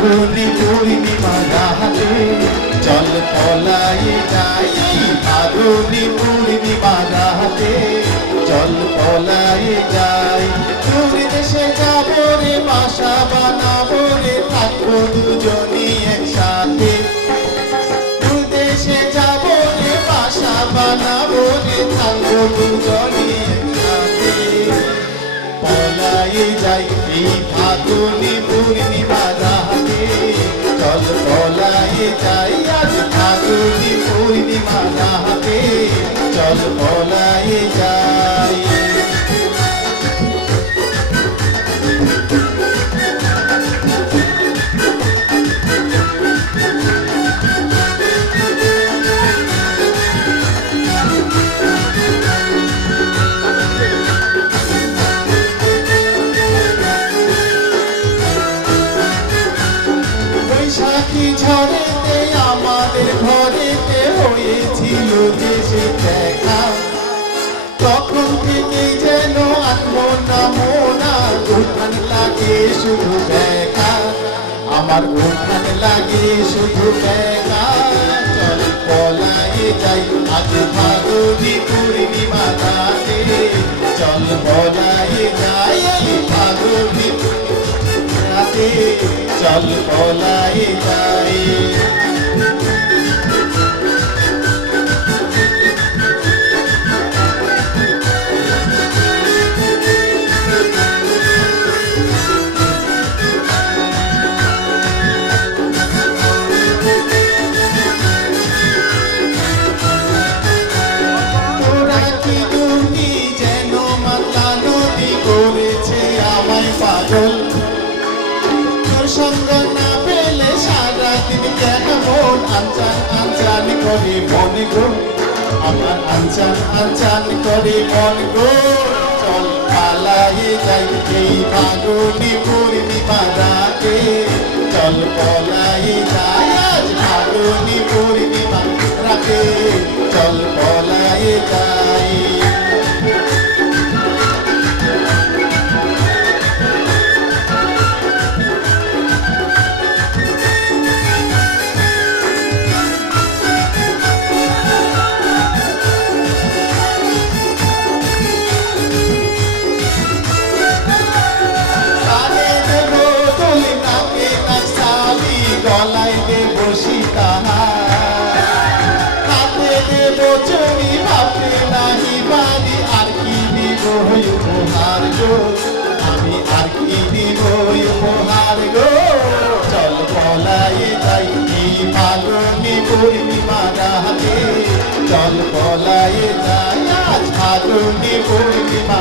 ফাগুনি পূর্ণিমা রাতে চল পলাই যাই ফাগুনি পূর্ণিমা রাতে চল পলাই যাই দূর দেশে যাব রে, বাসা বানাবো রে, থাকব দুজনই একসাথে। দূর দেশে যাব রে, বাসা বানাবো রে, থাকব দুজনই একসাথে। পলাই যাই এই ফাগুনি পূর্ণিমা পলাই যাই আজ ফাগুনি পূর্ণিমা রাতে চল পলাই যাই। ঘরেতে হয়েছিল দেশে দেখা। তখন থেকে যেন আত্মনা মোনা উঠান লাগে শুধু দেখা। আমার উঠান লাগে শুধু দেখা। চল পলাই যাই, আজ ফাগুনি পূর্ণিমা রাতে। চল পলাই যাই ফাগুনি রাতে। চল পলাই যাই। সঙ্গ না পেলে সারা দিন কেমন আনচান আনচান করে মন গো? আমার আনচান আনচান করে মন গো। চল পালাই যাই এই ফাগুনি পূর্ণিমা রাতে। চল পলাই যাই আজ ফাগুনি কি দিব উপহার গো চল পলাই যাই এই ফাগুনি পূর্ণিমা রাতে চল পলাই যাই আজ ফাগুনি পূর্ণিমা